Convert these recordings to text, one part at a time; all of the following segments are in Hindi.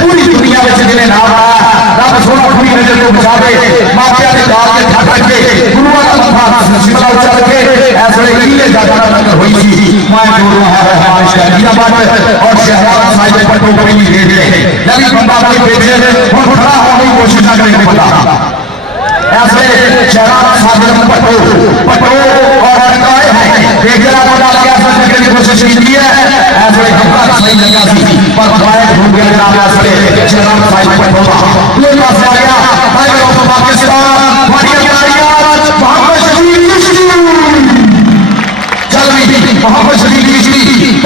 पूरी दुनिया में जिन्हें नाम आया रब सोना पूरी नजर को बचा दे मापिया के दाल के ठक के गुरुआ का शिमला चल के ऐसे लीले जाता नगर हुई थी मैं गुरु है हमारे शहरीराबाद और शहराबाद साहिब पट्टों को भी दे दे नबी बंदा के बेटे और खड़ा होने की कोशिश न करने को बता ऐसे शहराबाद साहिब पट्टों और अटकाए हैं बेगरा बंदा के ऐसा करने की कोशिश की है ऐसे हमका सही लगा थी पर गायब हो गया जनाब ऐसे शहराबाद साहिब पट्टों का ये पास आ गया tiger of Pakistan Mohammad Sharif Chishti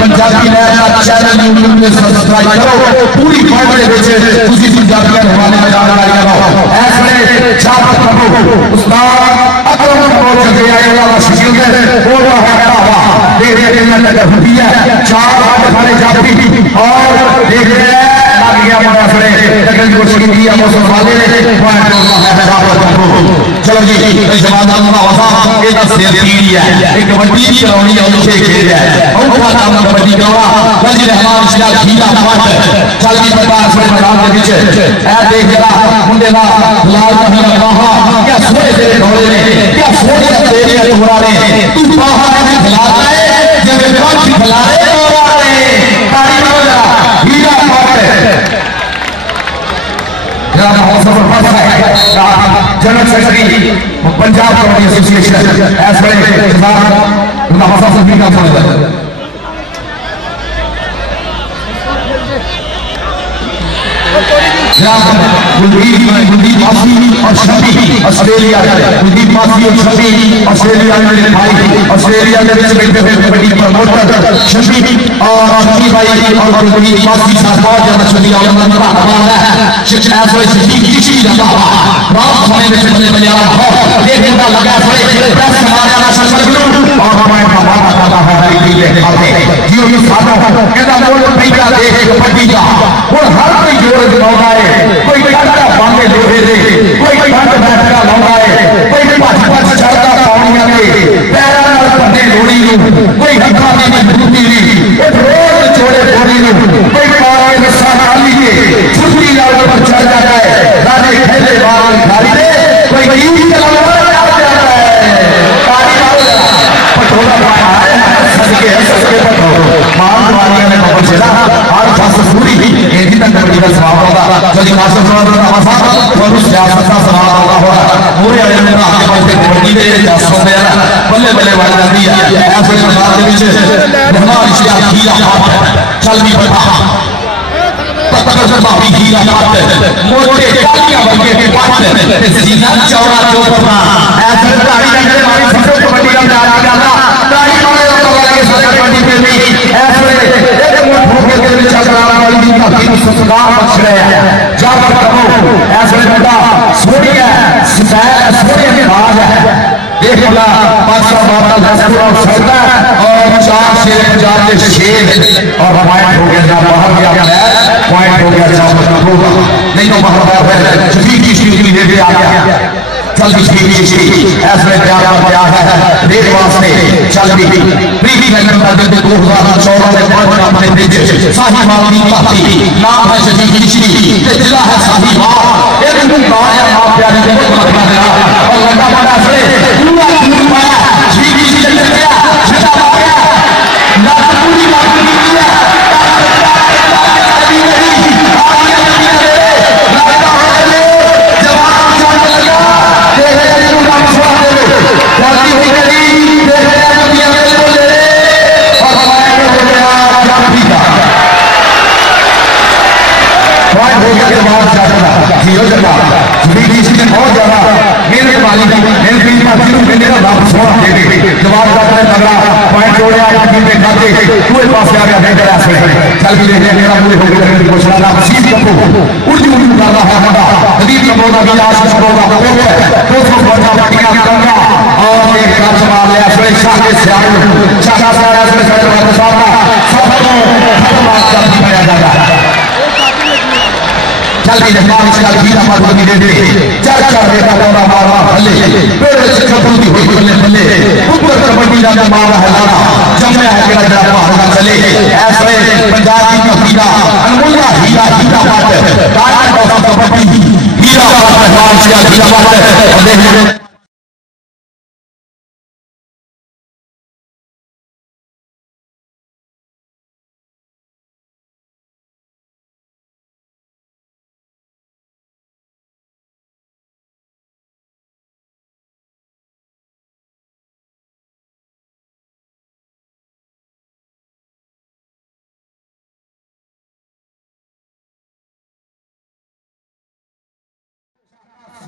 Punjabi Punjabi channel YouTube में सब्सक्राइब करो पूरी हवाले में जानकारी लगाओ ऐसे उस्ताद अकरम और देख रहे हैं चलो जी एक कबड्डी करानी कबड्डी चल की प्रकार मैदान के पीछे देख रहा मुंडे का लाल क्या सोने तेरे घोड़े ने क्या सोने तेरे घोड़ा ने तू बाहर खिला रहे जब खिला रहे general secretary Punjab kabaddi association ऐसे कुलदीप मासी और शफी ऑस्ट्रेलिया कुलदीप मासी और शफी ऑस्ट्रेलिया में भाई ऑस्ट्रेलिया में बैठे हुए कबड्डी प्रमोटर शफी और शफी भाई और कुलदीप मासी साथ बहुत ज्यादा शुक्रिया और धन्यवाद हमारा शिक्षा ऐसे शफी किसी रहा रात समय में चलने वाले हो एक घंटा लगा प्रेस हमारे आना संकल्प और हमारे हमारा दादा हमारी दिल में खाते जियो ये साधो कहता बोल पैसा दे कबड्डी का और हर कोई जोड़ लगाए कोई काटा बांधे लोहे दे कोई घंट बैठा लगाए कोई पाछ चढ़ता पौड़ियां दे पैरा नाल पन्ने लोड़ी कोई हत्था दी मजबूती दी रोज जोड़े बोली कोई पाए रस्सा नाली के छुट्टी नाल पर चढ़ जाता है राजे खेले बाल खाली दे कोई गीत चलावा जाता है कारी मारो पटोला पाया है ससके पटो मान वालिया ने खबर चला आज फस पूरी एदी तक कबड्डी का सवाल होगा चलिए मास्टर सवाल होगा और उस सियासत का सवाल होगा पूरे आयोजन में आपके पास कबड्डी के सियासत में बल्ले बल्ले वाली जाती है ऐसे प्रकार के पीछे रहमान इश्तियाक हीरा हाथ चल भी पड़ा बापी हीरा हाथ मोटे कालियां बनके के पास सीना चौड़ा चौपड़ा ऐसे गाड़ी करने वाली सबसे कबड्डी का मैच निकाला गाड़ी मारे और वाले साथ कबड्डी पे भी ऐसे एक मोट भूखे के लिए चल रहा वाली का तीन संस्कार बच रहे हैं जाकर करो ऐसे बंदा सोनी है सोनी के राज है देख ला 500 बातल हसपुर और सरदा और 4 शेर पंजाब के शेर और पॉइंट हो गया जब बाहर गया मैच पॉइंट हो गया जब होगा नहीं तो बाहर ठीक की लेके आ गया चल भी ठीक ऐसे प्यार है देख वास्ते चल भी प्रीति लगन कर देते 2014 में पॉइंट अपने भेजे साहिवाल की पार्टी नाम है शफी चिश्ती जिला है साहिवाल एक दिन गाया मां प्यारी के मतलब है और लगा बड़ा से पूरा दूर पाया जी चल गया छटा पाया ना पूरी बात नहीं किया बहुत ज्यादा मेरे वाली मेरे वापस जवाब करने लगा पॉइंट जोड़े टीम पे खाते कोई पास आ गया बेहतर ऐसे चल भी देखने मेरा पूरे हो गए घोषणा का सीध कपो उर्दू उर्दू कर रहा है हमारा हदीब कपो का विलास कपो का कोच दोस्तों बढ़िया बढ़िया गंगा और एक का सवाल है असले शाह के सियार शाह से असले शाह का सामना सबको धन्यवाद करते हैं दादा चल भी जमाल इसका गीता माधुरी दे दे चल चल बेटा बोला मारा भले पेड़ से कबूती हुई बल्ले बल्ले ऊपर कबड्डी का मारा है लाना जमया है केड़ा जरा मारना चले ऐसे पंजाब की कबीला अनमोला हीरा हीरा बात तारा का कबड्डी हीरा बात रहमान से हीरा बात और देख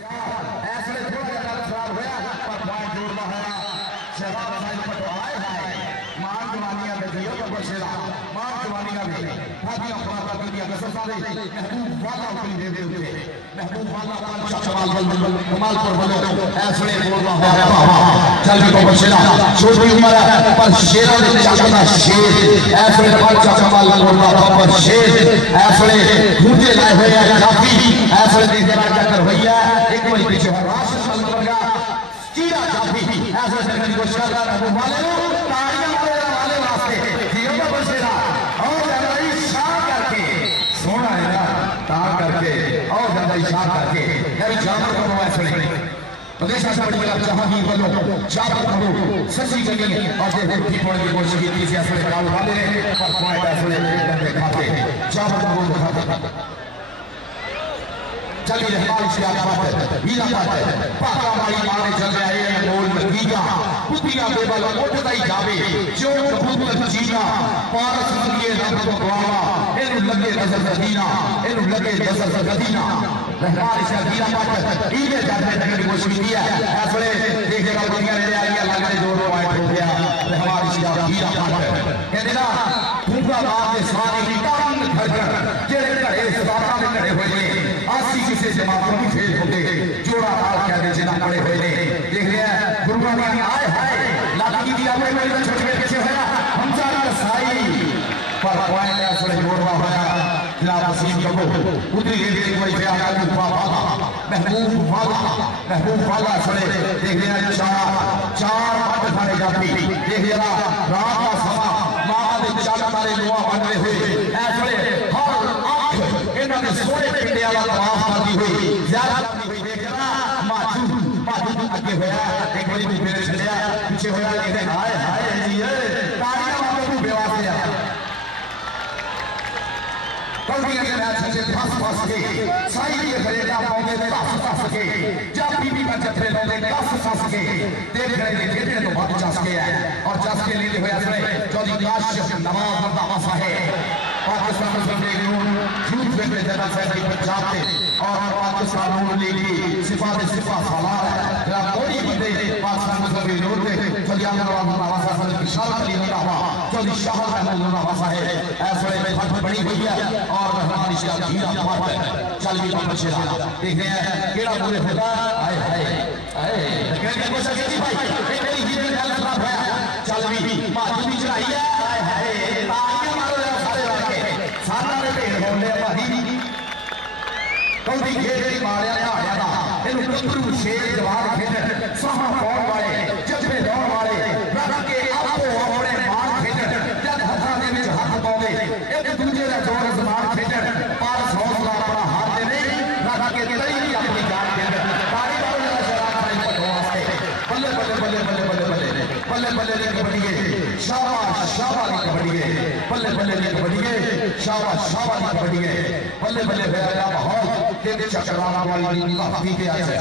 ऐसे थोड़ा ज्यादा खराब होया पर पॉइंट जोड़ना है शहबाज साहिब पर आए हाय मान जवानियां दे दियो तो बसेरा मान जवानियां भी फातिया फराता दुनिया का सारे महबूब वाला अपनी दे दे उठे महबूब वाला कमाल बल कमाल पर बोलो ऐसे बोलना है चल भी को बसेरा छोटी उम्र है पर शेरा ने चाहता शेर ऐसे अच्छा कमाल बोलना पर शेर ऐसे मुझे लाए हुए हैं काफी ऐसे देखना कर भैया एक बार पीछे राशिद सल्लल्लाहु अलैहि कीड़ा जाफी ऐसे करने को शादा रहने वाले तालियां वाले वास्ते जियो का बसेरा और ज्यादा इशारा करके सोना है ना तार करके और ज्यादा इशारा करके यार जामर को ऐसे प्रदेश शासन बड़ी बड़ा जहांगीर वालों जाबर करो सच्ची गली और देखो ठीक होने की कोशिश की थी ऐसे कराल वाले ने और पॉइंट ऐसे खाते जाबर को खाते चलिए हमारी सियासत बात है हीरा बात है पाका मारी मारे चल रहे हैं बोल नतीजा कुतिया बेबल उठता ही जावे जो कबूतर जीना पारस लगे रब को दुआवा एनु लगे नजर सदीना एनु लगे नजर सदीना हमारी सियासत हीरा बात है हीरे जाने की कोशिश की है ऐसे देखेगा दुनिया ले आएगा लगे जोर पॉइंट हो गया हमारी सियासत हीरा बात है कहते ना भूखा बात के सारे कान धड़कन जेड़े घरे सदाता में खड़े हुए आसी किसी जमातों में फेल हो गए जोड़ा हाल क्या दे जिना पड़े हुए ने देख रहे हैं गुरुवानी आए हाय लागी दिया हुए मेरे छोटे पीछे है हमजा का साई पर पॉइंट ऐसे जोड़वा होया जनाब वसीम कबो उतरी गई कोई पे आया महबूब वाला सड़े देख रहे हैं चार पट खाने जाती देख रहा रात का समा मां दे चार तारे लोहा बन रहे हुए ऐसे हर इन्होंने सोने पिंडे वाला तवाफ करती हुई ज्यादा करती हुई देखना माचू आगे होया एक बड़ी मेरे चलिया पीछे होया कहते हाय हाय जी तालियां वालों को बेवास दिया कभी अगर मैच से फंस के साई के खरेदा पौधे में फंस के जब बीबी का जत्थे लोगे फंस के देख रहे थे खेलने तो बहुत चस्के है और चस्के लेते हुए असले चौधरी काशिफ नवाब मर्दावा साहब पाकिस्तान मुस्लिम लीग झूठ में ज्यादा फैसले पंजाब के और पाकिस्तान लीग की सिफात सलाह है जरा कोई बंदे पाकिस्तान मुस्लिम लीग के चौधरी नवाब मर्दावा साहब की शाह अली रंधावा चौधरी शाह अहमद रंधावा साहब ऐसे में फट बनी हुई है और हमारी सियासत हीरा बात है चल भी बचेरा देख रहे हैं केड़ा पूरे होगा हाय हाय हाय कहने को सके भाई मेरी हीरे गल खराब है चल भी माधुरी चढ़ाई है हाय हाय तालियां मारो सारे वाके सारा ने भेड़ होने भाई कौड़ी घेरे मारिया हाया दा एनु कबरू शेर जवान खेल साहा कौन वाले जज्बे दौड़ वाले रख के आपो अपने मार खेल जब हथा दे विच हाथ पावे एक दूजे दा जोर जमान खेल पारस हौसला अपना हाथ दे नहीं रख के तई भी अपनी जान खेल तारी वाले जरा शराब खाई पटो वास्ते बल्ले बल्ले बल्ले बल्ले बल्ले बल्ले बल्ले बल्ले कबड्डी शाबाश शाबाश कबड्डी बल्ले बल्ले कबड्डी शाबाश शाबाश कबड्डी बल्ले बल्ले माहौल के चक्राना वाली काफी के आए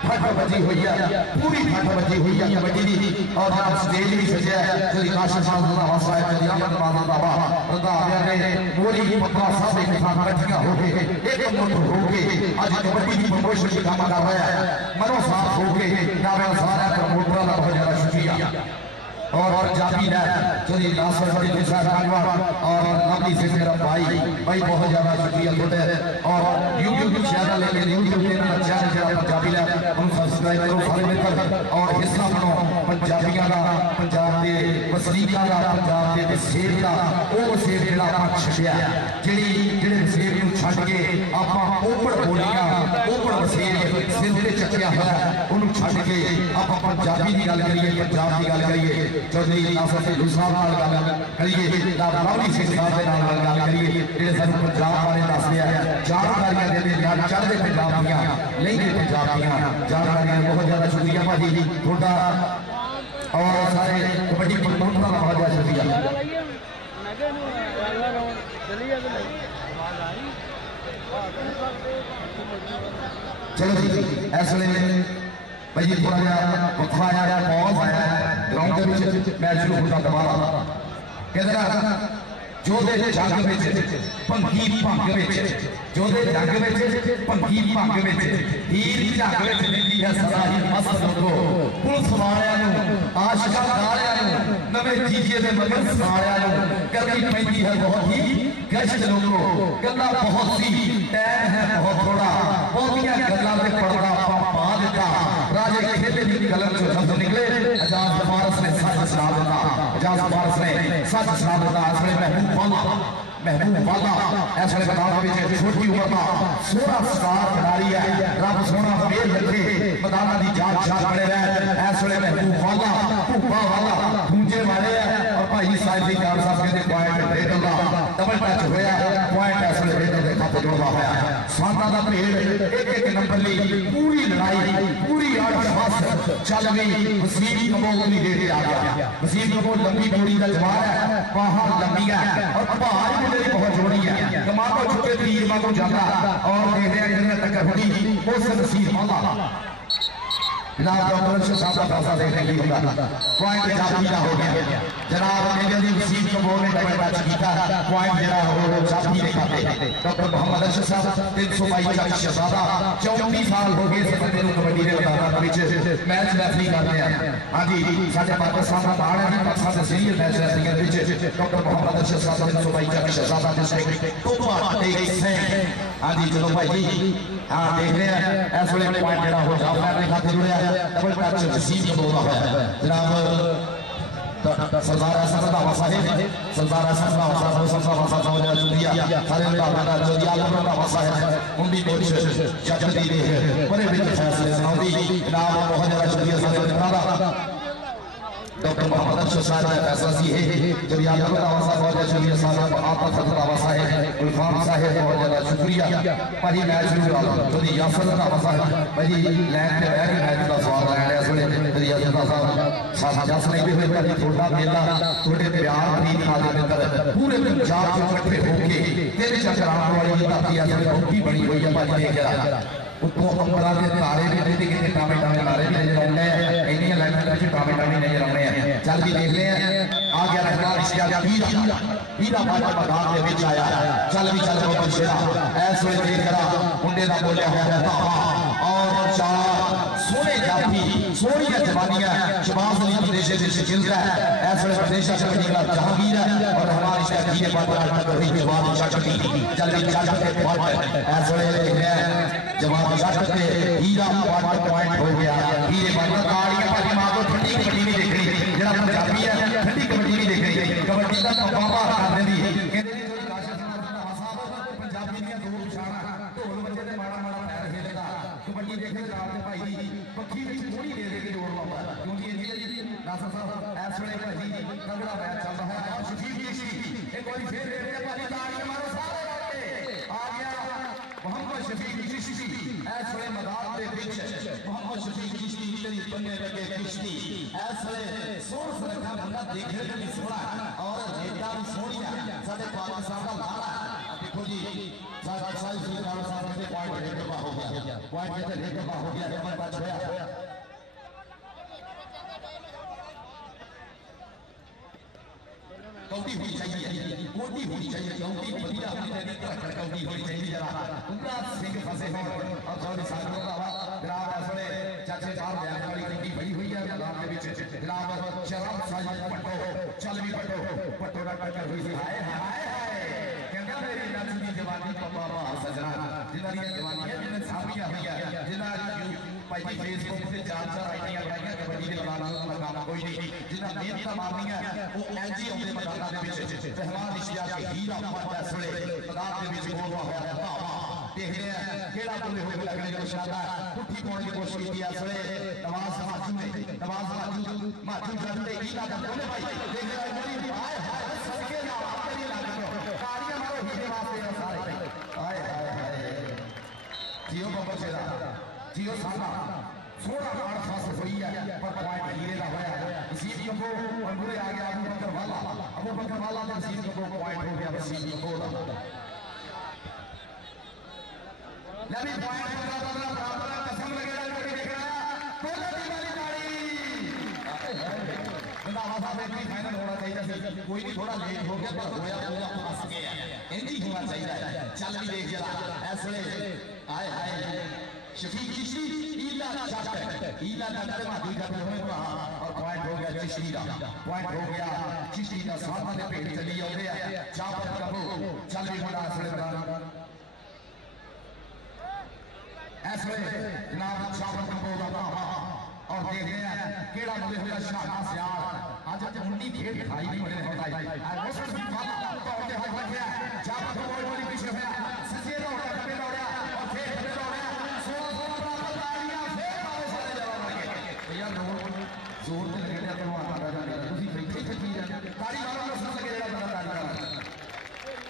फट बजी हुई है, पूरी फट बजी हुई है कबड्डी दी। और जब स्टेज भी सजिया है श्री काशिफ साहब रंधावा साहब जी अमर बाबा बाबा रंधावा ने मोरी पत्रा साहब के साथ इकट्ठा होके एक मुठ होके आज कबड्डी की प्रमोशन की काम कर रहा है। मनो साफ होके नारा सारा प्रमोटरों का बहुत ज्यादा शुक्रिया। और जाती है चली नासर बड़ी निशा राजवाड़ और नबी से मेरा भाई बहुत ज्यादा शुक्रिया छोटे। और यूट्यूब चैनल है यूट्यूब चैनल जरा पंजाबी है हम सब्सक्राइब करो फॉलो मिलकर और हिस्सा बनो पंजाबियों का पंजाब के वसनीकां का पंजाब के वसेब का वो वसेब जिहड़ा आपां छड्डिया जिहड़े वसेब नूं छड्ड के आपां ओपड़ बोलियां ओपड़ वसेब सिर ते चक्किया होया उहनूं छड्ड के आपां पंजाबी दी गल करिए पंजाब दी गल करिए चौधरी नासर सिद्धू साहब नाल गल करिए लवली सिंह साहब दे नाल गल करिए जिहड़े सानूं पंजाब बारे दसदे आ जानकारियां देंदे चढ़दे पंजाब दीयां लैंदे पंजाब दीयां जानकारियां। बहुत ज्यादा शुक्रिया भाजी थोड़ा और सारे कबड्डी प्रमोटरों का बहुत ज्यादा शुक्रिया। चलो जी इस वे भाई थोड़ा जहा वक्फा आया पॉज आया ग्राउंड के मैच शुरू होता दोबारा कहते जोधे जंग भंगी भंग जोधे जंग भंगी भंग हीर जंग है सदा ही मस्त लोगो पुलिस वालियां आशिका वालियां नवे जीजे दे मगर सालियां करनी पैंदी है बहुत ही गश्त लोगो गल्ला बहुत सी टाइम है बहुत थोड़ा बहुतियां गल्लां ते पर्दा पा दिता राजे खेते दी कलम चो शब्द निकले एजाज फारस ने सच सुना दिता एजाज फारस ने सच सुना दिता। असले महबूब वाला ऐसे मैदान में छोटी उम्र का सोना स्टार खिलाड़ी है रब सोना मेल रखे मैदान की जान शान बने रहे। ऐसे महबूब वाला भूपा वाला पूंजे मारे है और भाई साहिब जी जान साहब कहते पॉइंट रेडल का डबल टच होया पॉइंट ऐसे रेडल के खाते जोड़ा होया सादा दा भेड़ एक नंबर ली पूरी लड़ाई पूरी आठ फास चल गई। वसीम कबूल नहीं दे आ गया वसीम कबूल लंबी बोरी का जवान है बाहर लंबी है और भार बहुत जोड़ी है कमाल को छुपे तीर मांगो जाता और देख रहे हैं टक्कर होगी उस नसीब वाला जनाब डॉक्टर साहब का फैसला देखने की होगा पॉइंट जाफी का हो गया जनाब मेरे वसीम कबूल ने डबल टच किया पॉइंट जरा हो जाफी ने खाते डॉक्टर मोहम्मद अर्शद साहब 322 शहजादा 34 साल हो गए इस बंदे को कबड्डी के मैदान में मैच रेफरी करते हैं। हां जी साडे पाकिस्तान का बाहर है पाकिस्तान से सीनियर मैच रेफरी के बीच डॉक्टर मोहम्मद अर्शद साहब 322 शहजादा डिस्ट्रिक्ट टोपा टेक सिंह। हां जी चलो भाई जी हां देख रहे हैं इस वे पॉइंट जरा हो जाफा ने खाते जुड़े डबल टच वसीम कबूल है जनाब सरदार हसन रंधावा साहिब सरदार हसन रंधावा साहब सरदार हसन हो जाए शुक्रिया सारे रंधावा जोधी आलम रंधावा साहब उनकी कोशिश जज दी है बड़े बड़े फैसले सुनाउंदी जनाब बहुत ज्यादा शुक्रिया सारे रंधावा डॉक्टर मोहम्मद अर्शद साहब का फैसला सी है जोधी आलम रंधावा साहब बहुत ज्यादा शुक्रिया साहब आतफ रंधावा साहब गुलफाम साहब बहुत ज्यादा शुक्रिया भाई मैच शुरू हो जोधी यासर रंधावा साहब भाई लाइन पे बैठ के मैच का स्वाद ले रहे हैं जोधी यासर साहब साथ जस नहीं भी हुए थोड़ा मेला थोड़े प्यार प्रीत नाल दे अंदर पूरे पंजाब से इकट्ठे होके तेरे चक्रान वाली धरती ऐसे बहुत बनी हुई है भाई देख जरा उत्तों अंबरा के तारे भी देते कि टामे टामे तारे भी नजर आने हैं इन्हीं लाइनों में टामे टामे नजर आने हैं। चल भी देख ले हैं आ गया रहना रिश्ता हीरा बाजा मैदान के बीच आया चल भी चल को बंशेरा ऐसे देख रहा मुंडे दा बोलिया होया ताहा और चार सोने जाफी सोनी जवानियां शबाज अली प्रदेश से जिंदा है ऐसे प्रदेश का जहांगीर है और हमारा रिश्ता की बात कर रही है बात चाचकी चल भी चल के फॉल्ट ऐसे देख रहे हैं जवाब के हीरा पॉइंट हो गया हीरे बात ताड़ियां भाई मां को ठंडी कबड्डी नहीं देख रही जरा पंजाबी है ठंडी कबड्डी नहीं देख रही कबड्डी का बाबा कर देंदी कहते जी थोड़ी काशिफ साहब पंजाबी दी दो पछाणा ढोल बच्चे ते माड़ा माड़ा पैर खेलदा कबड्डी देखने जाल दे भाई जी पक्की विच थोड़ी दे के जोड़ लाउंदा क्योंकि ये नासर साहब इस वेले भाई तगड़ा मैच चल रहा है और शफीक जी एक बार फिर देखते हैं भाई ताड़ियां मारो सारे आ गया मोहम्मद शफीक चिश्ती इस वे मैदान के बीच मोहम्मद शफीक चिश्ती तेरी बन्ने लगे किश्ती इस वे सोन सरखा बंदा देखने में भी सोहना और जेटा भी सोहनी है साडे पाकिस्तान का लाला देखो देखो जी सारी सुविधाओं सामने पॉइंट रेकबा हो गया, पॉइंट कहते रेकबा हो गया, नंबर 5 होया कौटी हुई चाहिए, कोटी हुई चाहिए, कौटी बढ़िया अपनी नदी पर कौटी होनी चाहिए जरा उनका सिंह फंसे हो और थोड़ी सालों का ग्राम असले चाचे साहब ध्यान वाली कौटी बड़ी हुई है ग्राम के बीच ग्राम शराब साज पट्टो चल भी पट्टो का टक्कर हुई हाय हाय हाय कहता मेरी नचनी जवानी पापा सजना जिन्हां जवानी है जिन्हां साबियां हुई है जिन्हां भाई फेसबुक से चार आईडियां बनाई कबड्डी के मैदान में कोई नहीं जिन्हां मेहनत मारनी है वो एलजी आउंदे मैदान दे विच रहमान इशिया के हीरा पाटा सड़े मैदान दे विच गोल होया धावा देखदे हैं केड़ा बोले होए लगने को शादा पुट्ठी पाने की कोशिश की असले नवाज माजू जंदे हीरा का बोले भाई देख रहा बड़ी हाय हाय सदके ना तेरी लागो कारिया मारो हीरे वास्ते सारे हाय हाय हाय जियो बाबा सेरा जियो साला सोना आठ खास हुई है पर पॉइंट हीरे का होया वसीम कबो अंगूरे आ गया अबू बकर वाला तो वसीम कबो पॉइंट हो गया वसीम कबो लभी पॉइंट 15 बराबर कसम लगेगा करके देख रहा है कोला दी वाली ताड़ी बंदा आवाज़ में फाइनल होना चाहिए कोई नहीं थोड़ा लेट हो गया पर होया पूरा फंस गया इंजी होना चाहिए चल भी देख जरा ऐसे हाय हाय शफीक चिश्ती ईला जट ईला जट मादी का होने को और पॉइंट हो गया चिश्ती का पॉइंट हो गया चिश्ती का साथ में पेड़ चली आउंदे आ चापर कबो चल भी बड़ा असलदार ऐसे जनाब चापर कबो का और देख रहे हैं केड़ा बोले हुआ शाहना सियार आज 19 खेल दिखाई नहीं बने होता है मौसम भी बात तो होते हाथ लग गया चापर कबो बोली पीछे है सजे दौड़ा कबे दौड़ा और फिर कबे दौड़ा यार जोर से लगे जाते हो आता रहता है उसी बैठे से की जाती तारी वालों में सब लगे जाता है तारी वाला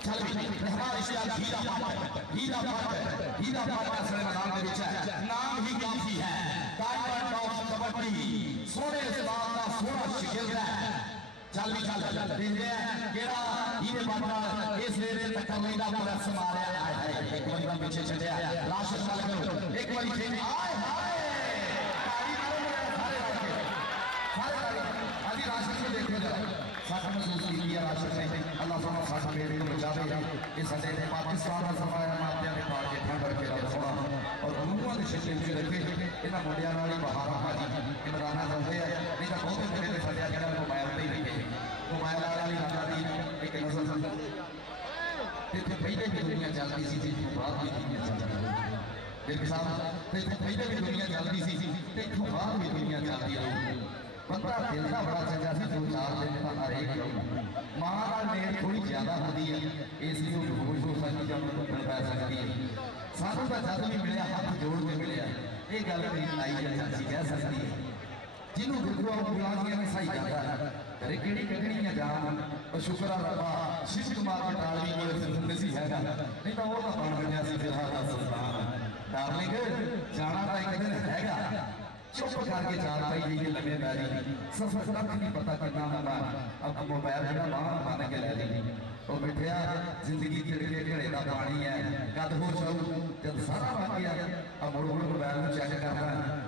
चल रहमान इशिया हीरा पाट असले मैदान के बीच है नाम ही काफी है डायमंड ऑफ कबड्डी सोने से बात का सोना शिकिल है चल भी चल देखते हैं केड़ा हीरे पाट इस वेले तक लेंदा प्रेस मारया है एक बार पीछे चढ़या लास्ट साल करो एक बार खेल हाय हाय आदि राशि में देखो जाओ साथ महसूस किया राशि में अल्लाह सुबहान साथ मेरे को बचा दे इस हदे ने पाकिस्तान का सफाया मारते ने पार के ठंड के रखना और उन्होंने ने शिक्षे में रखे इना मुंडिया वाली बहार हाजी इमराना रहते हैं नहीं तो बहुत बड़े ने सदिया जड़ा मोबाइल पे ही रखे मोबाइल वाली राजा दी एक नजर ते पहले भी दुनिया चलती सी थी बाद भी दुनिया चलती देख साहब ते पहले भी दुनिया चलती सी ते बाद भी दुनिया चलती रही बंदा दिल का बड़ा चंगा सी 2-4 दिन का हरेक मां नाल मेल थोड़ी ज्यादा होती है इसलिए होश हो सकती जब टुकड़ पै सकती है सानू तो जद भी मिले हाथ जोड़ के मिले ये गल लाई चाची कह सकती है जिन्होंने गुरु गुलामियां में सही जाता है अरे केड़ी कटनी है जान और शुक्र रब्बा शिव कुमार बटाली को नसी हैगा नहीं तो वो तो बन गया सी फिलहाल का सुल्तान डार्लिंग जाना तो एक दिन हैगा चुप करके चाल पाई ये लगे बैरी सफर तक नहीं पता कितना लंबा अब मोबाइल जरा बाहर बन के ले ली और बैठया जिंदगी के घड़े का पानी है कद हो जाऊ जब सारा बन गया अब मुड़ मुड़ मोबाइल में चेक करना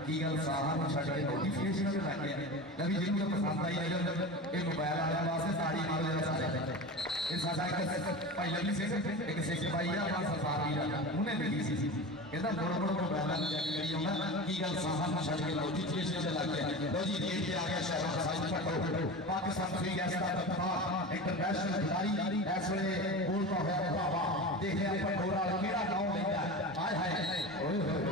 की गल साहा में छड़ के नोटिफिकेशन लग गया नबी जिन्होंने पसंद आई है ये मोबाइल वाले वास्ते ताड़ी मारो जरा सारे इस सादा एक भाई लगी से एक सिख भाई है अपना सरदार भी उन्हें मिली सी कहता बड़ो बड़ो मोबाइल में चेक करी होना की गल साहा में छड़ के नोटिफिकेशन लग गया लो जी देख के आ गया शहर का साइज पटो पाकिस्तान फ्री गैस का दफा इंटरनेशनल खिलाड़ी ऐसे बोल का है बाबा देख रहे हैं पटोरा मेरा गांव लेगा हाय हाय ओए होए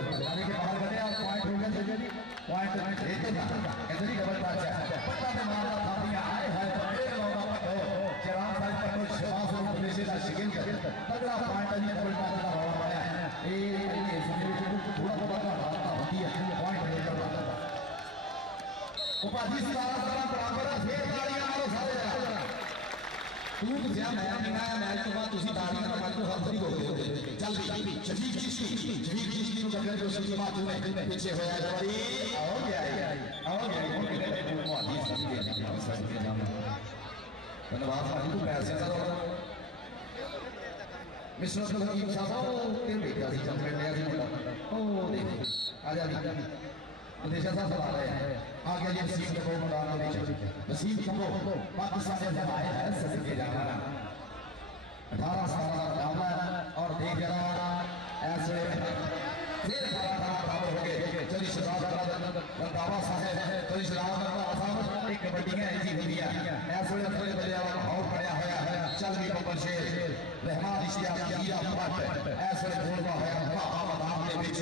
के बाहर गया पॉइंट हो गया सजनी पॉइंट लेते जा इधर ही डबल टच है पट्टा ने मारा था दिया हाय हाय एक लौड़ा पटो चराम भाई पटो शबास और पुलिस का शिकिल तगड़ा पॉइंट है डबल टच का हो रहा है ये समझो थोड़ा बहुत होती है पॉइंट लेकर उपाधि सारा बराबर फिर तालियां मारो सारे तू क्या मैच तो बाद तुसी तालियां तो मैच तो हर तरी होते चल भी शफीक चिश्ती नु गगन जोशी की बात में पीछे होया जवारी आओ गया उपाधि सबके नाम धन्यवाद भाई को पैसे का मिस्टर सलमान साहब ते बेटा सी चल रहे हैं ओ देखो आजा मदेशा साहब आ रहे हैं आगे जी नसीब को मैदान में नसीब को पाकिस्तान से जमाया है सदके जाना 18 साल का दावा और देख रहा ऐसे फिर हो गए चली शराब दावा साहब चली शराब एक कबड्डी है ऐसी हुई है ऐसे थोड़े बजे माहौल पड़ा हुआ है चल भी बब्बर शेर रहमान इश्तियाक हीरा पट ऐसे बोलवा है मैदान के बीच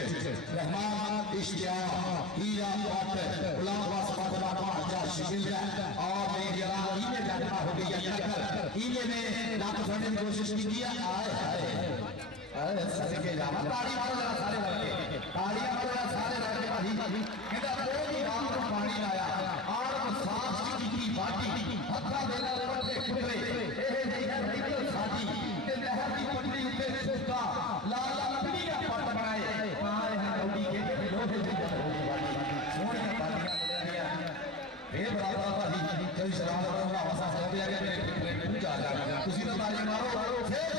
रहमान इश्तियाक हीरा पट गुलाम अब्बास पाटवा का शिकिल है और मेरी आवाज इन्हें बैठना हो गई है इन्हें ने नाम छोड़ने की कोशिश की है आए सदके जाना ताड़ी मारो जरा सारे लड़के ताड़ी मारो जरा सारे लड़के भाई कहता कोई राम को पानी लाया और सांस की बाटी हत्था देना पड़ते खुदरे ए नहीं है निकल साथी के लहर की पटड़ी ऊपर से सुता लाल लाल पीढ़ी का पट बनाए मारे हैं रोटी के लोहे से सोने का पानी ए बराबर भाई चल शराब का आवाज हो गया कि मेरे जा जा तुसी तो ताड़ी मारो फिर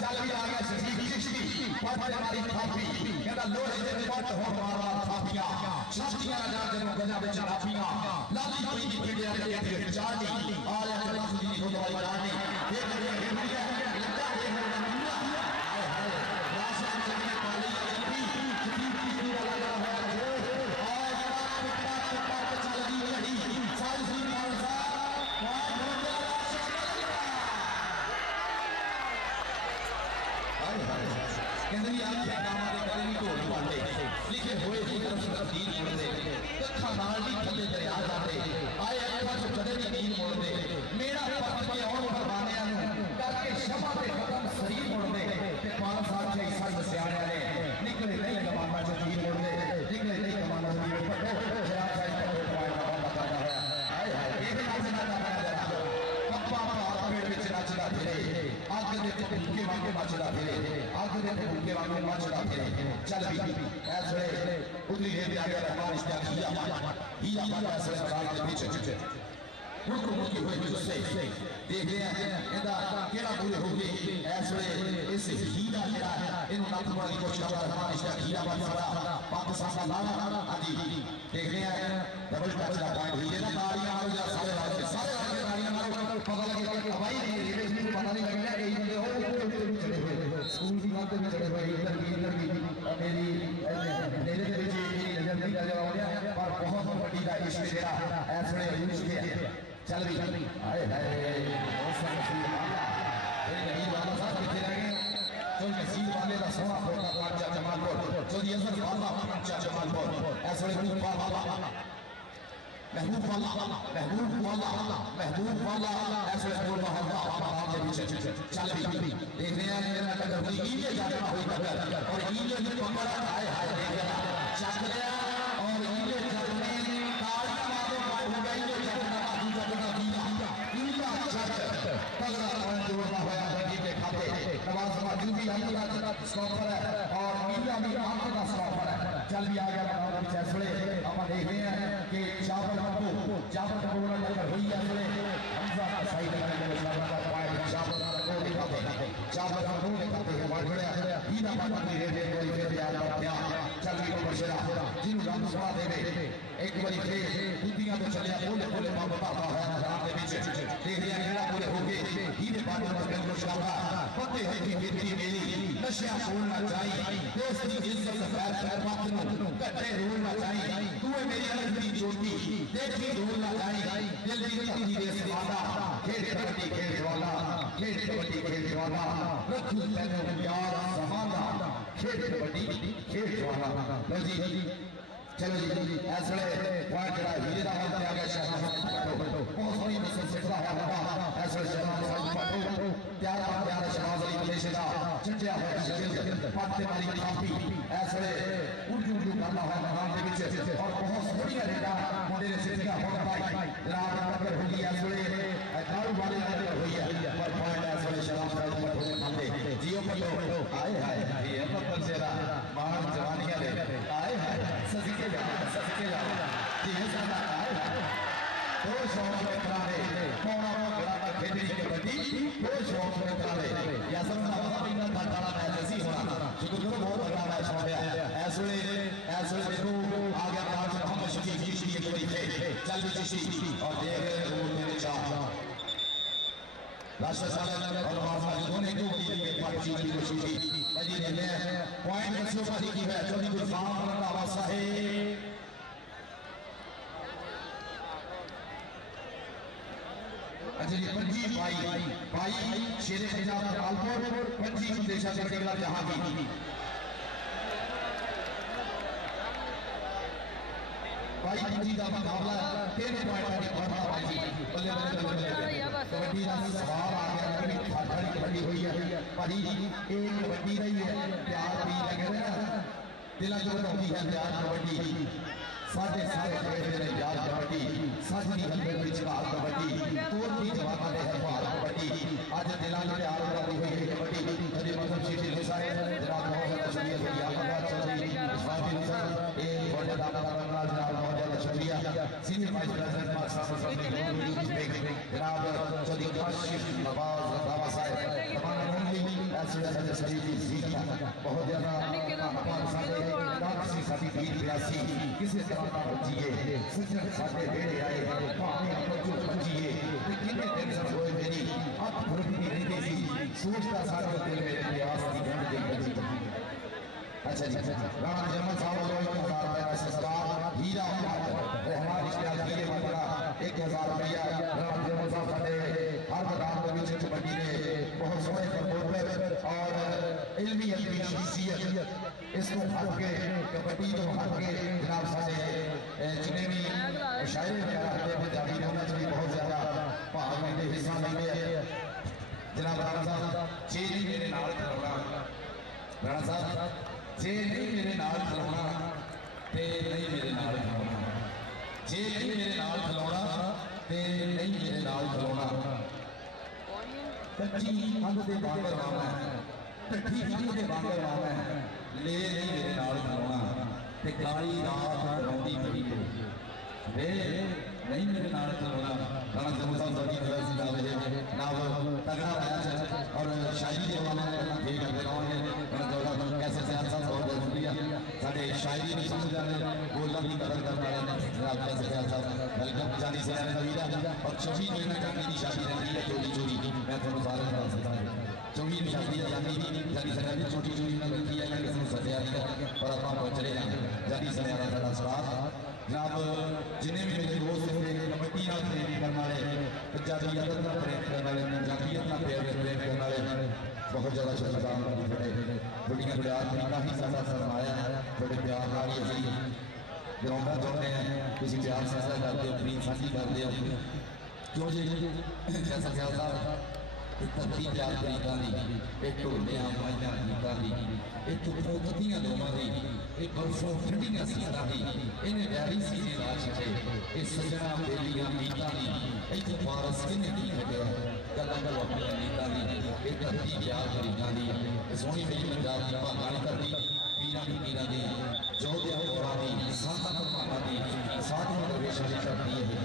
चल भी आ गया शिशकी पट हमारी थापी कहता लोहे दे पट हो मारा थापिया छातियां जा के गजा में चढ़ापिया लाली कोई की पीड़िया के चाटी और अल्लाह सुनी को दवाई डालनी ये लगा ये हाय हाय राशा चली पाली की की वाला है और पट चल दी लड़ी सारी सी मारसा कहते आप दामादे करें ढोल पाते लिखे हुए की तरफ नींद मोड़ते कखा नाल दी थले दरिया जाते आए अल्लाह जो कदे भी नींद मोड़ते मेरा पक्ष के और फरमानिया नु करके शमा ते खत्म शरीर मोड़ते ते 5 साल के ईसा सियाणिया ने निकले नहीं जमाना जो नींद मोड़ते निकले नहीं जमाना जो नींद पटो शराब साइड का टोटवा बता रहा है आए हाय एक नाम से ना पप्पा पेड़ में नचदा फिरे आग दे भूखे वांगे मचदा फिरे आग दे भूखे वांगे मचदा फिरे चल भी ऐसे उतरी है आगे रहमान इश्तियाक हीरा ऐसे सवाल के पीछे उनको मुक्ति हुई जिससे देख रहे हैं इंदा केड़ा पूरे हो गए ऐसे इस हीरा जेड़ा है इन नत वाली कोशिश कर रहमान इश्तियाक हीरा वाला पाकिस्तान का लाना आदि देख रहे हैं डबल टच का पॉइंट हुई है ना तालियां मारो या सारे तालियां मारो पता लगे भाई रेलवे को पता नहीं लगेगा कई बंदे हो चले हुए स्कूल की बात में चले हुए इधर भी मेरी मेरे के बीच नजर नहीं आ रहा पर बहुत बड़ी का इश्क तेरा ऐसे यूज किया चल भी हाय हाय बहुत सा नसीब वाला नहीं वाला साहब कितने रह गए तो नसीब वाले का सोना फोड़ा पांचा जमालपुर तो ये असर वाला पांचा जमालपुर ऐसे बाबा महबूब वाला ऐसे बोल रहा है के पीछे चल भी देख रहे हैं मेरा कदम ईले जाना हुई कदर और ईले में पकड़ा हाय हाय देख रहा चल गया और ईले जगने तालियां मारो हो गई ये जगना ईला चट तगड़ा पॉइंट जोड़ना होया है के खाते नवाज माजू भी अल्लाह का स्टॉपर है और ईला भी आंखों का स्टॉपर है चल भी आ गया बनाओ फैसले हम देख रहे हैं कि जाबर को नजर हुई है हमजा का सही लगाने में का पॉइंट जाबर को दिखाते हैं बढ़िया हीरा पाटा की रेड कोई फिर याद आया चल भी को बशरा जिन राम सुना देवे एक बारी फिर बुद्धियां तो चले बोले मां बताता है रात के पीछे देख लिया घेरा पूरे हो गए हीरे पाटा में बिल्कुल शाबा पते है कि बेटी मेरी नशा छोड़ना चाहिए दोस्ती इज्जत खैर बात नु कटे रोना चाहिए तू मेरी अलग चोटी देखी रोना चाहिए दिल दी धीरे से वादा खेल वाला रखू तेरे प्यार समाना खेल वाला लो जी चलो जी ऐसे पॉइंट जरा हीरे दा हाथ आ गया शहनाज बहुत बड़ी मिसल सिखला है हमारा ऐसे शहनाज पटो प्यारा शहनाज अली मलेशिया दा चंटिया है शकील पाते वाली काफी ऐसे उर्दू करना है मैदान के पीछे और बहुत बढ़िया रेडा मुंडे ने सिखा होगा भाई जनाब नंबर हो गई ऐसे दारू वाले नंबर हुई है पर पॉइंट ऐसे शहनाज का पटो ने खाते जियो पटो आए हाय ये पटो सेरा मार जवानियां ले आए हाय सदके जी दो शौक में करारे कौन खेतरी के प्रति दो शौक में करारे या सब चिश्ती और देख मेरे चाह राष्ट्र सालन और माफा दोनों को की बातचीत की कोशिश की भाई ने पॉइंट बच्चों का की है चौधरी गुरफाम रंधावा साहेब अजय पंजी भाई शेर पंजाब कालपुर पंजी देशा चढ़ेगा जहां भी भाई पंजी का मुकाबला 3 पॉइंट की बढ़ा भाई बल्ले बल्ले कबड्डी का सवाल आ गया कभी खाखड़ी कबड्डी हुई है भाई एक कबड्डी रही है प्यार भी लगे ना दिला जो होती है प्यार कबड्डी साढ़े खेलते हैं यार कबड्डी साझी हल्के विचकार कबड्डी और भी जवाब है भार कबड्डी आज दिला में प्यार वाली हुई है कबड्डी अजय मौसम सीटी ने सारे जनाब बहुत शुक्रिया आपका चौधरी स्वाति सर एक बड़े दादा करना जनाब बहुत शुक्रिया सीनियर वाइस प्रेसिडेंट पाकिस्तान जनाब चौधरी काशिफ नवाज रंधावा साहब तमाम मुंबई एसएस शरीफ जीता बहुत ज्यादा डॉक्टर साथी वीर व्यासी किसी बचिए सजन साडे बेड़े आए पानी अपजो बचिए कितने दिन से होए मेरी अब भरती नहीं देसी सोचता सारा दिल में प्यास की गंध दे बची अच्छा जी राणा जमल साहब को 1000 रुपया संस्कार हीरा रहमान इश्तियाक हीरे मदरा 1000 रुपया राणा जमल साहब साडे हर मैदान के बीच कबड्डी ने बहुत समय पर और इल्मी शख्सियत इसको हट के कबड्डी को हट के जनाब साडे जिन्हें भी शायरी वगैरह हटे पंजाबी ने उन्होंने भी बहुत ज्यादा भाग लेते हिस्सा लेते हैं जनाब राणा साहब जे नहीं मेरे नाल खलोना राणा साहब जे नहीं मेरे नाल खलोना ते नहीं मेरे नाल खलोना जे नहीं मेरे नाल खलोना ते नहीं मेरे नाल खलोना कच्ची कंध दे बांगर वावा ढी कंध दे बांगर वावा ले नहीं मेरे नाल खलोना ते काली रात रौंदी पई वे नहीं मेरे नाल खलोना राणा जमल साहब की तरफ से नाम तगड़ा मैच और शायरी के वाला ये करते कौन है कैसे साहब बहुत बहुत शुक्रिया साडे शायरी नहीं समझ आ रहे बोलना भी कदर करना है जनाब कैसे साहब वेलकम जानी से नवीरा और चौही महीना का मेरी शादी रही है चोरी चोरी मैं थोड़ा सारे बता सकता हूं चौही शादी जानी से नवी छोटी चोरी ना की है किसी ने सजा नहीं और आप पहुंच रहे हैं जानी से मेरा सारा स्वागत जनाब जिन्हें भी मेरे दोस्त होंगे कबड्डी ना प्रेम करने वाले पंजाबी अदब ना प्रेम करने वाले पंजाबियत ना प्रेम करने वाले बहुत ज्यादा शुक्रिया बड़िया प्यार का ही सारा सरमाया बड़े प्यार नाल ही असली ग्राउंडा चाहते हैं किसी प्यार साझा करते हो प्रेम साझी करते हो क्यों जी जैसा ख्याल साहब धरती प्यार गरीबां दी एक ढोलियां माइयां गीतां दी एक पोतदियां दोवां दी एक बर्फों ठंडियां सीतां दी इन्हें प्यारी सीने ला छे ये सजना बेलियां मीतां दी एक फारस किने दी गया गल्लां गल्लां अपनी मीतां दी एक धरती प्यार गरीबां दी सोहनी मेरी पंजाब दी भागां दी धरती पीरां दी जोधियां औरां दी साधां भागां दी साधां दरवेशां दी धरती है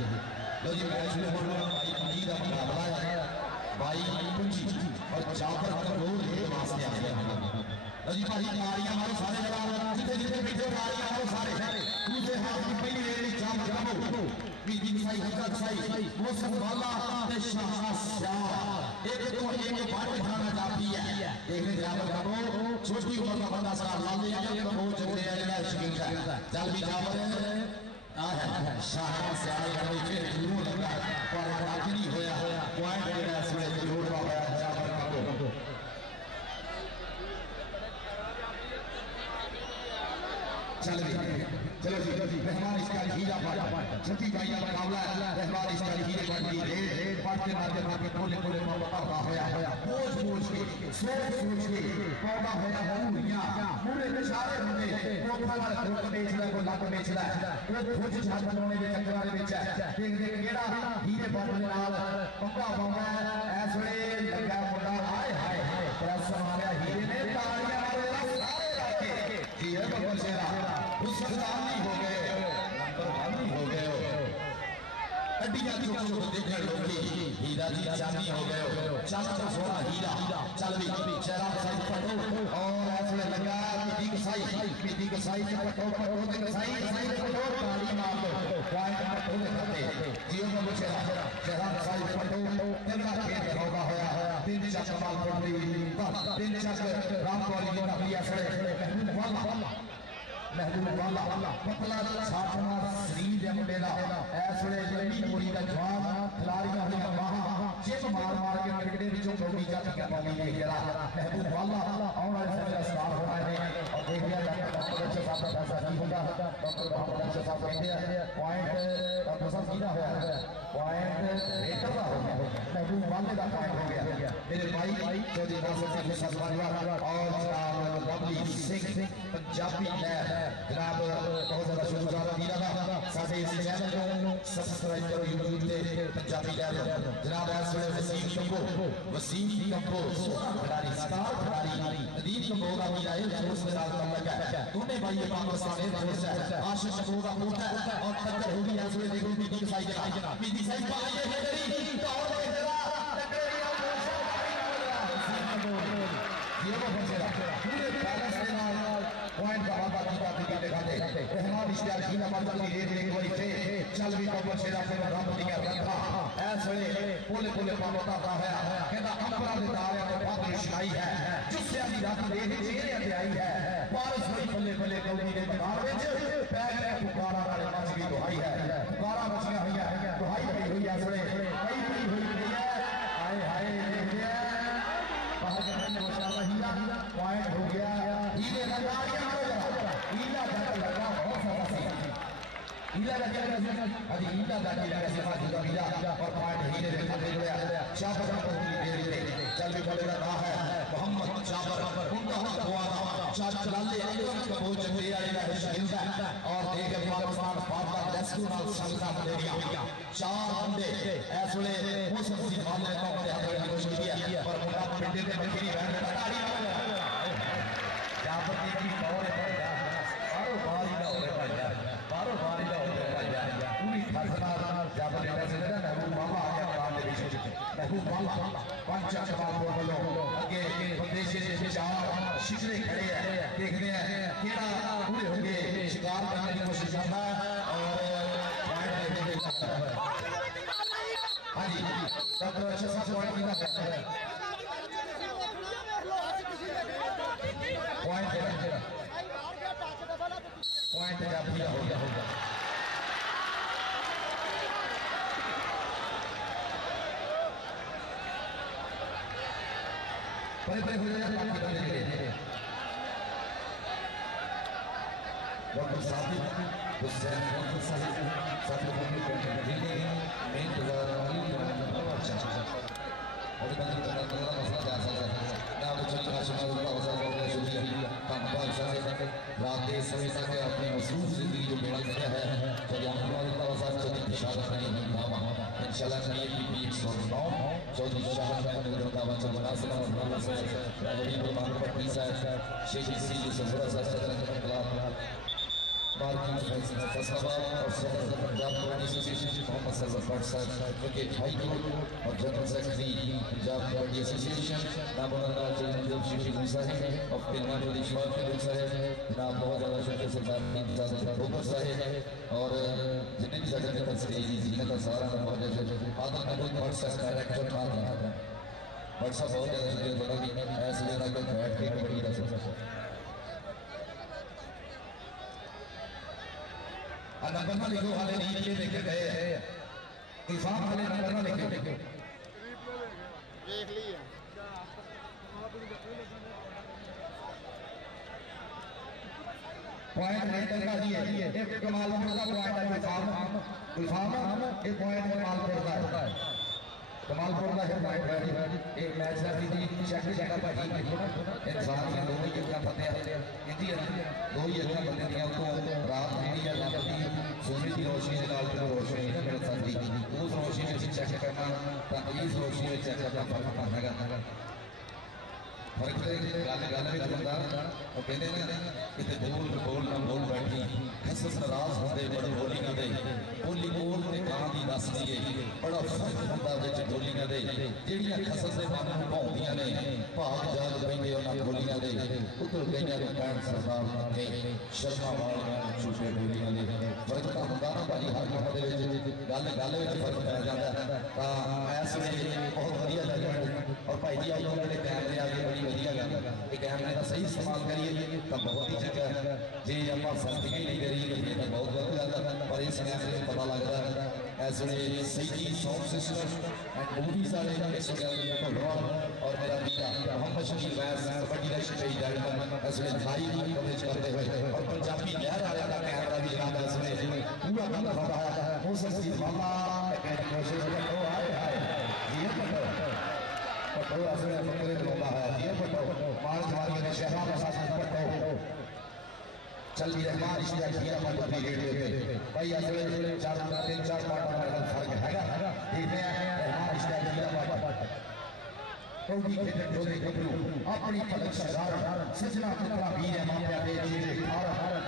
लो जी मैच में भाई पंजी दा मुकाबला है भाई पंजी और चापर करोड़ ये वास्ते आ गया जी भाई तालियां मारो सारे जवाब जिथे जिथे बैठे तालियां मारो सारे दूसरे हाथ की पहली रेडी जाम जमाओ बीबी साई हजरत साई मौसम वाला ते शाह शाह एक तो एक बात खाना चाहती है देखने जाम जमाओ छोटी उम्र का बंदा सारा लाल ये वो चलते हैं जरा शकील का चल भी जावर शाह से आए बैठे जरूर लगा पर बाकी नहीं होया पॉइंट लेना इसमें जरूर पाया जावर को चलो जी रहमान इसका हीरा छठी भाई का मुकाबला रहमान इसका हीरे की रेड पाटे मारते खोले खोले मौका होया सोच के मौका होया पूरियां पूरे इशारे होंगे कोठा वाला कोट बेचदा को लाख बेचदा वो खोज छात बनाने दे चक्कर विच देख केड़ा हीरे पाटे नाल मौका पाਉਂਦਾ ऐस वे लगा मुंडा हाय हाय प्रेस मारिया हीरे ने तालियां मारे सारे लाके जी है बब्बर शेरा उस नहीं हो गए नंबर 1 हो गए अड्डियां की चोट देखने लोगी हीरा जी चांदी हो गए चल तो सोना हीरा चल भी शराब साइज पटो और ऐसे लगा पीती कसाई के पटो ते कसाई पटो ताली मार दो पॉइंट पट्टू के खाते जियो में मुझे जहां साइड पट्टू कितना खेल होगा होया 3 चक कमाल पड़ी 3 चक रामवाली की नफिया सड़े महबूब वाला पतला साथना शरीर दे मुंडे दा इस वेले लंबी पूरी दा जवान खिलाड़ियां होइयां वहां चिप मार मार के क्रिकेट विचों गोली का टिका पानी दे गेला महबूब वाला आने वाले समय में स्टार होना है और देखिए डॉक्टर डॉक्टर साहब का फैसला नहीं होगा डॉक्टर डॉक्टर साहब कहते हैं पॉइंट डॉक्टर साहब कीदा होया पॉइंट रेटर दा हो गया महबूब वाले दा पॉइंट हो गया मेरे भाई चौधरी नासिर सिंह सलवार और जनाब लवली सिंह पंजाबी लहर जनाब बहुत ज्यादा शुक्रगुजार मीरा साडे इस चैनल को सब्सक्राइब करो यूट्यूब पे पंजाबी लहर जनाब इस वेले वसीम कंपो खिलाड़ी स्टार खिलाड़ी नदीम कंपो का मीरा है जोश के साथ लगा है दोनों भाई पाकिस्तान में जोश है आशिक कंपो का पोता है और टक्कर होगी इस वेले देखो बीबी के साइड बीबी साइड पर ये है मेरी तो और देखेगा टक्कर ये वो बचेगा पूरे बैलेंस के साथ पॉइंट का वादा कीता क्रिकेट दिखाते रहमान इश्तियार की ना मार दी एक एक बारी थे चल भी कवर छेड़ा से रब दी रखा ऐस वेले पुल पुल पावता का है कहता अंबरा दे तारे तो बात रिश्ताई है जिससे अभी रात दे चेहरे ते आई है बारिश हुई बल्ले बल्ले गौरी दे मैदान विच पैर में पुकारा वाले मच गई दुहाई है पुकारा मच गया हुई है दुहाई पई हुई है वेले कई पई हुई है हाय हाय देखिए पॉइंट हो गया हीरे लगा हीरा लगा बहुत सारा हीरा लगा अभी हीरा लगा और पॉइंट हीरे चाबर चल भी बोलेगा कहा है मोहम्मद चाबर उनका हुआ चाचा लाले कबूल जंगे आएगा हिंदा और देख पाकिस्तान फाटा रेस्क्यू नाल संगा मलेरिया 4 बंदे इस वेले उस वाले को हाथ में कोशिश किया पर मुंडा पिंडे ते बकरी रहने ताड़ी चाबर की दौड़ है बारो बारी का हो गया बारो बारी का हो गया पूरी फसना चाबर ने ऐसे ना महबूब बाबा आ गया मैदान दे विच महबूब बाबा पंच कमाल बोलो आगे बंदेशे से 4 शिकरे खड़े हैं देखते हैं केड़ा पूरे होंगे शिकार करने की कोशिश करता है और पॉइंट देखने जाता है हां जी सब अच्छा सा पॉइंट कितना करता है पॉइंट जब पूरा हो गया बड़े हो जाए डॉक्टर साहब हुसैन साहब साथ में मेन बाजार और बंद करना मसला जा सकता है ना बच्चों का शुक्रिया धन्यवाद सारे रात के समय तक अपनी मसरूफ जिंदगी जो बेड़ा किया है जब चौधरी शाहद खानी इंशाल्लाह करिए की 109 चौधरी शाहद खानी दावा चल रहा है शेख सी सफरा साहब मार्किंग फैसलाबाद और पंजाब कबड्डी एसोसिएशन मोहम्मद सफर साहब क्रिकेट हाई कोर्ट और general secretary Punjab kabaddi association नामोनंदा जनाब शेख साहब और पिलवान वाली शवाब के साहब जनाब बहुत ज़्यादा शुक्रिया सरकार इंतजार भूपर साहब और जितने भी सारे नेता स्टेज जीने का सारा आदम नबूद भट्ट साहब डायरेक्टर था भट्ट साहब बहुत ज़्यादा शुक्रिया बड़ा कि ऐसे जना को बैठ के कबड्डी का नंबर ना लिखो वाले नहीं ये लेके गए हैं इफाम वाले नंबर ना लिखे देख लिए पॉइंट नहीं करना दिए एक कमाल का पॉइंट है इफाम एक पॉइंट कमाल करता है कमालपुर का है पॉइंट एक मैच रखी थी चेक जगह पर ही इंसान ने दो ही जगह बंदे इंदी दो ही जगह बंदे दिया तो रात मेरी है रात की सूरज की रोशनी के नाल तो रोशनी है मेरे साथ दी उस रोशनी में चेक करना ताकि इस रोशनी में चेक करना फर्क पड़ेगा फर्क गल में बंदा और कहते हैं कि बोल ना बोल बैठी खसस नाराज होते बड़े बोलियां दे बोली बोल ते कां दी दस दिए बड़ा फर्क होंदा विच बोलियां दे जेड़ियां खसस दे मन ਨੂੰ ਭਾਉਂਦੀਆਂ ਨੇ ਭਾਗ ਜਾਗ ਪੈਂਦੇ ਉਹਨਾਂ ਬੋਲੀਆਂ ਦੇ तो गईया के पैर सरदार के शर्मा वाले छूटे बोलियां ने फर्क तो होंदा ना भाई हर काम दे विच गल गल विच फर्क पै जांदा तां ऐस वे बहुत वधिया लगा और भाई जी आज उन्होंने कैमरे आ गए बड़ी वधिया गल ये कैमरे का सही इस्तेमाल करिए तो बहुत ही चंगा जे आप सख्ती नहीं करिए तो बहुत गलत गल है पर इस कैमरे से पता लगता है ऐस वे सही साउंड सिस्टम एंड मूवीज वाले इस और मेरा मीरा मोहम्मद शकील वैस कबड्डी का स्टेज डायरेक्टर ऐसे लाइव कवरेज करते हुए और पंजाबी लहर वाले का कैमरा भी जनाब इसमें पूरा काम कर रहा है हो सकती मामा कोशिश करो आए हाय ये पटो असले फकरे लोगा है ये पटो मार जवानी ने शहरा का शासन पटो चल भी रहमान इसलिए किया मत पीरियड पे भाई असले 4 पार्ट का फर्क हैगा ठीक है रहमान इसलिए किया कौड़ी खेत जोड़े गबरू अपनी पलक सरदार सजना पुत्रा वीर मापिया दे जीरे खार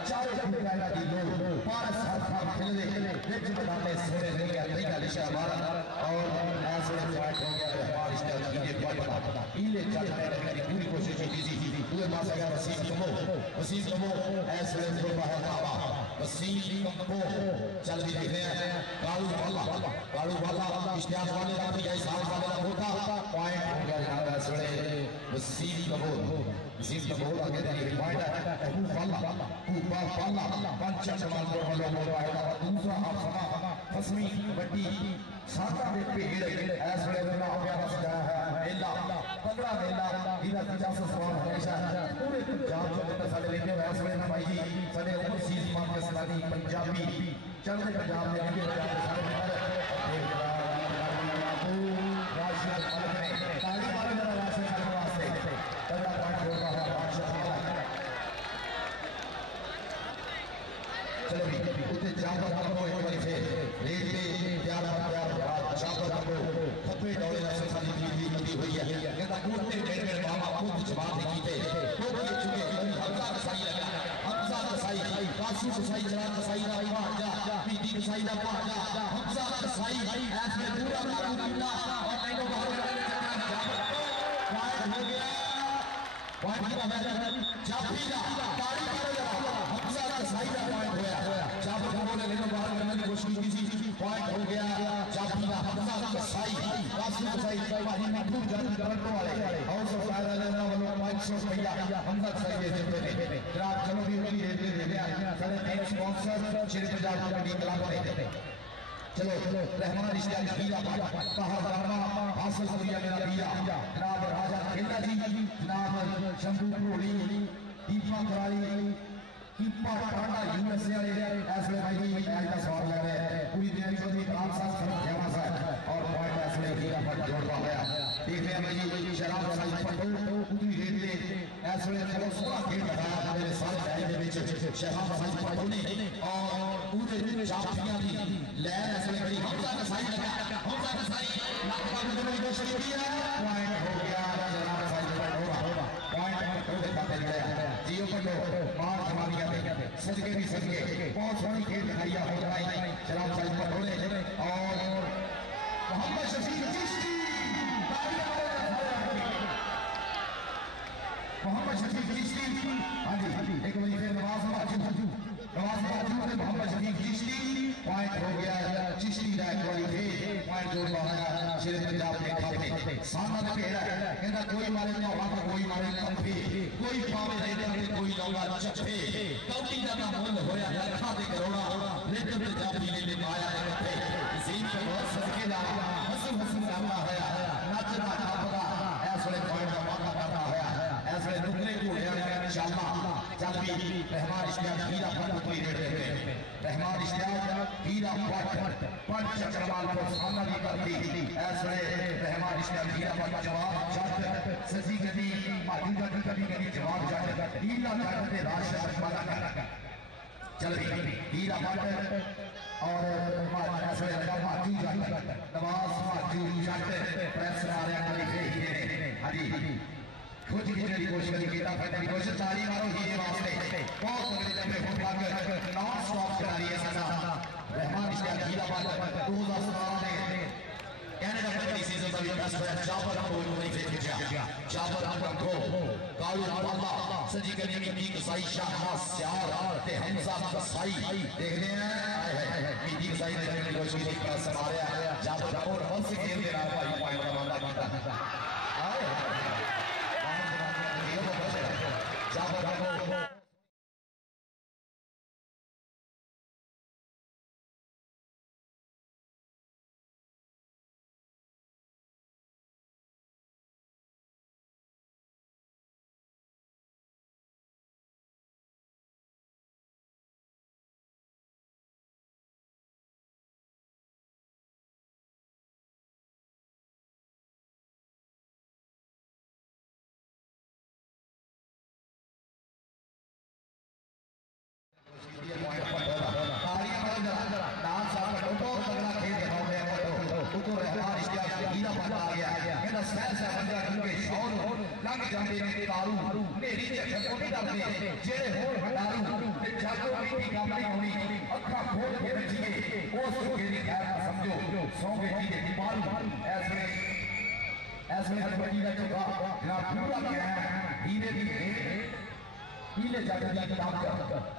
चारों खुदाला दी लो पार साथा खिले विच बनाने सोरे ले गया तैका लिशा मारा और ऐसे फाइट हो गया रहमान इसका कीने पटा इले चलने की पूरी कोशिश की थी पूरे मास का वसीम कमो ऐसे जो बाहर आवा वसीम कमो चल भी देख रहे हैं कालू वाला इश्तियाक वाले का भी साल वाला होता पॉइंट हो गया वसीम कबूल आगे पॉइंट है पंच चमाल दूसरा हाफ फसवी कबड्डी साता दे पेड़ ऐस वे मेला हो गया बस गया है मेला 15 मेला इधर 50 सवाल हमेशा पूरे पंजाब में साडे लेके ऐस वे ना भाई जी साडे ओवरसीज पाकिस्तानी पंजाबी चलते पंजाब में लेके सारे राशिद अलग ने ताली मारने वाला राशिद अलग वास्ते तगड़ा पॉइंट हो रहा है बादशाह चलो भी उते जाकर हमको एक बार फिर रेड पे प्यार चापर हमको खपे डोले ना सखानी की लंबी हुई है कहता कूदते मेरे बाबा खुद जवान नहीं कीते वो ये चुके हमजा का सही लगा हमजा का सही कासू का सही जरा का सही ना भाजा पीटी का सही ना भाजा हमजा का सही ऐसे पूरा काबू किया और नहीं तो बाहर हो गया पॉइंट का मैच जाफीला ताड़ी मारो हमजा का सही का पॉइंट होया जाफर बोले लेकिन बाहर करने की कोशिश की थी पॉइंट हो गया जाफीला हमजा का सही कासू का सही भाई महबूब जान करने वाले और सब फायदा लेना वालों 500 रुपया हमजा का सही देते थे जनाब चलो भी उनकी देते थे सारे तीन स्पॉन्सर शेर पंजाब कबड्डी क्लब देते थे चलो रहमान इश्तियाक हीरा कहा दाना हासिल हो गया मेरा हीरा जनाब राजा खेला जी जनाब शंभू घोड़ी दीपा कराली कीपा टाटा यूएसए वाले ऐसे भाई आज का सवाल लग रहा है पूरी तैयारी को भी आम साथ खड़ा खेमा सा और पॉइंट ऐसे हीरा पर जोड़वा गया देख रहे हैं भाई शराब वाला पटो उतनी रेत ले ऐसे चलो सोना खेल रहा मेरे साथ बैठे दे विच शराब वाला पटो ने और पूरे जाफियां दी लहर ऐसे बड़ी हमजा का साई लगा हमजा का साई लाख का में कोशिश की है पॉइंट हो गया जनाब साई होगा पॉइंट हो खाते गया जियो पटो मार जमानिया सदके भी सदके बहुत सोहनी खेल दिखाई हो रहा जनाब साई पटोले और मोहम्मद शकील चिश्ती मोहम्मद शकील चिश्ती हाँ जी एक बड़ी फिर नवाज बाजू ने मोहम्मद शकील चिश्ती पॉइंट हो गया चिश्ती का एक बड़ी थे पॉइंट जोड़ पाया शेर पंजाब के खाते सामने पेड़ है कहता कोई मारे ना वहां पर कोई मारे ना कोई पावे नहीं करते कोई लौंगा चप्पे कौड़ी का मुल होया लखा दे करोड़ा लेकिन पंजाबी ने ले पाया है जीन को बहुत सदके ला हसन हसन करना है नाचना खापदा ऐसे पॉइंट का मौका करना है ऐसे रुकने को इंशाल्लाह जब भी रहमान इश्तियाक हीरा पर कोई रेड देते रहमान इश्तियाक हीरा पर चक्रवाल को सामना भी करती ऐसे रहमान इश्तियाक हीरा पर जवाब जट सजी गदी माधुका कभी जवाब जट हीरा करते राशि वाला कर चल हीरा पर और ऐसे लगा माधु जट नवाज माधु जट प्रेस आ रहा है हरी खुद गिरने की कोशिश की करने की कोशिश ताली मारो हीरे वास्ते बहुत तगड़े लंबे फुट लग नॉन स्टॉप चला रही है सदा रहमान इश्तियाक हीरा बात 2017 में कनाडा कबड्डी सीजन का भी बस है जाफर को नहीं फेंक दिया जाफर को कालू वाला अफसर जी करी मीठी कसाई शाहनाज स्यार ते हमजा कसाई देखने हैं मीठी कसाई ने अपनी कोशिश की पर समारिया जब और बंस खेल दे रहा भाई पॉइंट का वादा कीता आए जब हीरे जाकर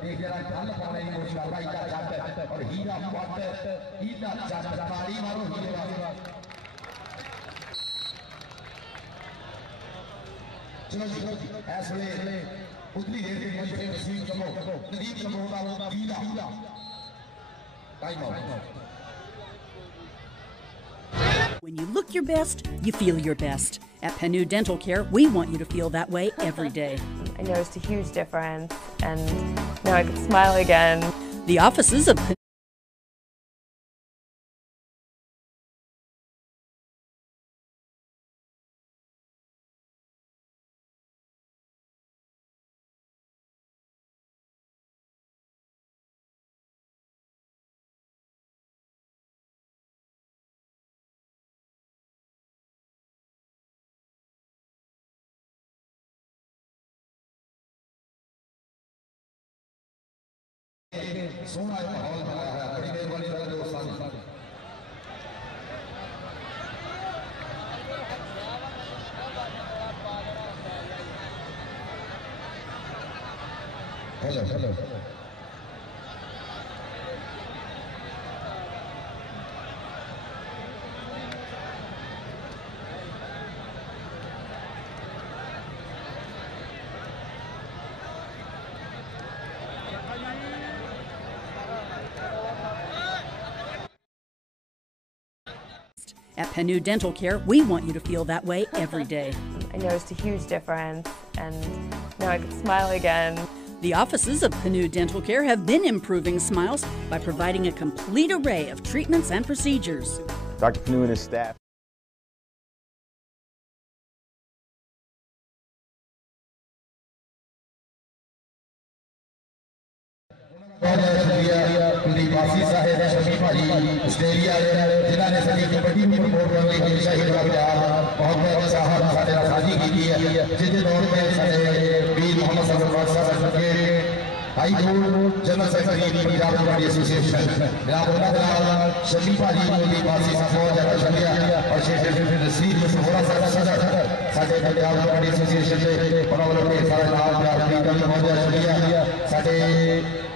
एक जरा गल पाने की कोशिश कर रहा है और हीरा पट हीरा जट ताली मारो हीरे वाले चलो जी ऐस वे उतनी देर के लिए नसीब चलो नदीप चलो का हीरा time out When you look your best, you feel your best. At Penu Dental Care, we want you to feel that way every day. I noticed a huge difference, and now I can smile again. The offices of सोना माहौल बनाया है बड़ी मेहरबानी वाले दोस्तों hello At Penu Dental Care, we want you to feel that way every day. I noticed a huge difference, and now I can smile again. The offices of Penu Dental Care have been improving smiles by providing a complete array of treatments and procedures. Dr. Penu and his staff. कुलदीपासी साहेब शमी भाजी ऑस्ट्रेलिया जिन्होंने साडी कबड्डी की रिपोर्ट करने के लिए शहीद प्यार बहुत बहुत साहब साडे साझी की है जिसके दौर में साडे वीर मोहम्मद सल्लल्लाहु अलैहि वसल्लम के high court general secretary Punjab kabaddi association जनाब उन्होंने शमी भाजी कुलदीपासी साहब बहुत ज्यादा शुक्रिया और शेख नसीर मशहूरा सदर साडे पंजाब कबड्डी एसोसिएशन के उन्होंने के सारे नाम प्यार बहुत ज्यादा शुक्रिया साडे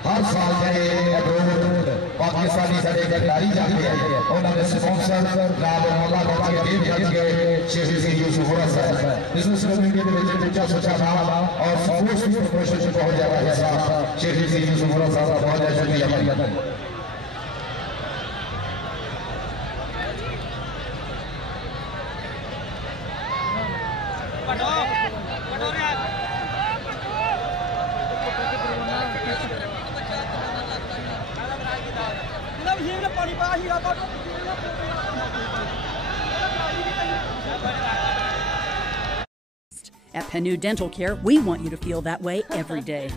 हर साल पाकिस्तानी साडे खिलाड़ी जाते हैं उन्होंने स्पॉन्सर जनाब मौला बच्चे देव जज के शेख यूसुफ होरा साहब बिजनेस कम्युनिटी के विच ऊंचा सोचा नाम और स्पोर्ट्स प्रमोशन से बहुत ज्यादा हिस्सा शेख यूसुफ होरा साहब का बहुत ज्यादा शुक्रिया At Penu Dental Care, we want you to feel that way every day.